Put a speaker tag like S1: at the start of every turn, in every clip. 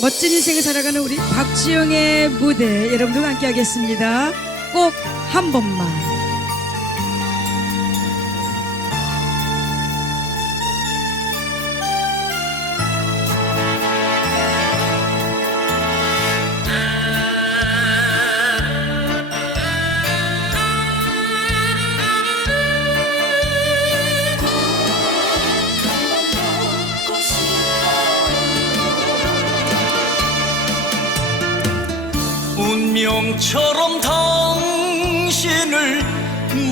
S1: 멋진 인생을 살아가는 우리 박지영의 무대 여러분들과 함께 하겠습니다. 꼭 한 번만.
S2: 운명처럼 당신을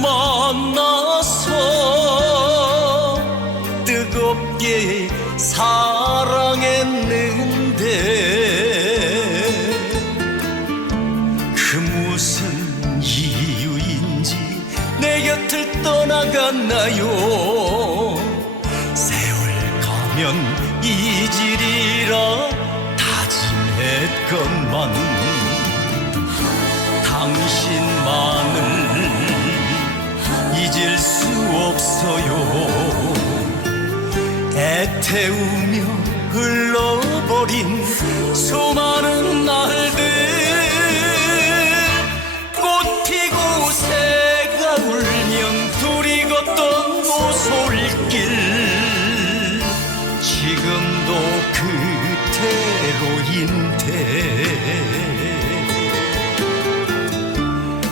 S2: 만나서 뜨겁게 사랑했는데 그 무슨 이유인지 내 곁을 떠나갔나요? 세월 가면 잊으리라 다짐했건만 태우며 흘러버린 수많은 날들. 꽃 피고 새가 울면 둘이 걷던 노솔길. 지금도 그대로인데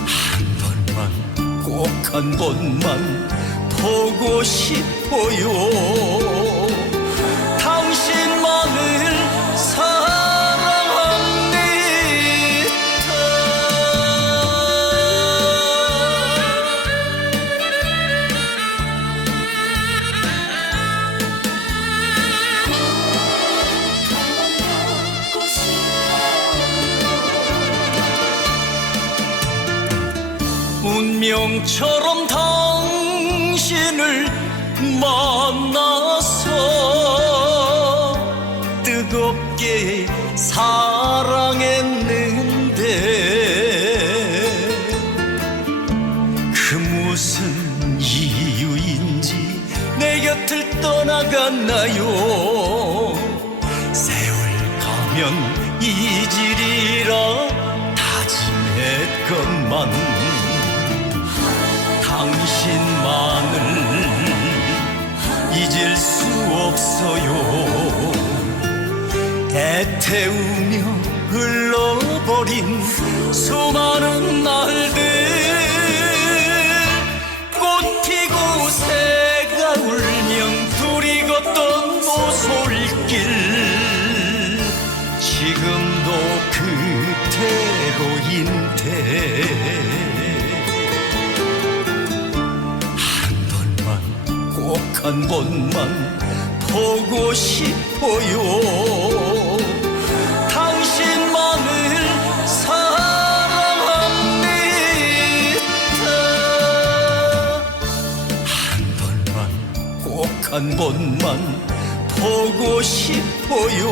S2: 한 번만 꼭 한 번만 보고 싶어요 운명처럼 당신을 만나서 뜨겁게 사랑했는데 그 무슨 이유인지 내 곁을 떠나갔나요? 세월 가면 잊으리라 잊을 수 없어요. 애태우며 흘러버린 수많은 날들. 꽃 피고 새가 울면 둘이 걷던 노솔길. 지금도 그대로인데 꼭한 번만 보고 싶어요. 당신만을 사랑합니다. 한 번만 꼭 한 번만 보고 싶어요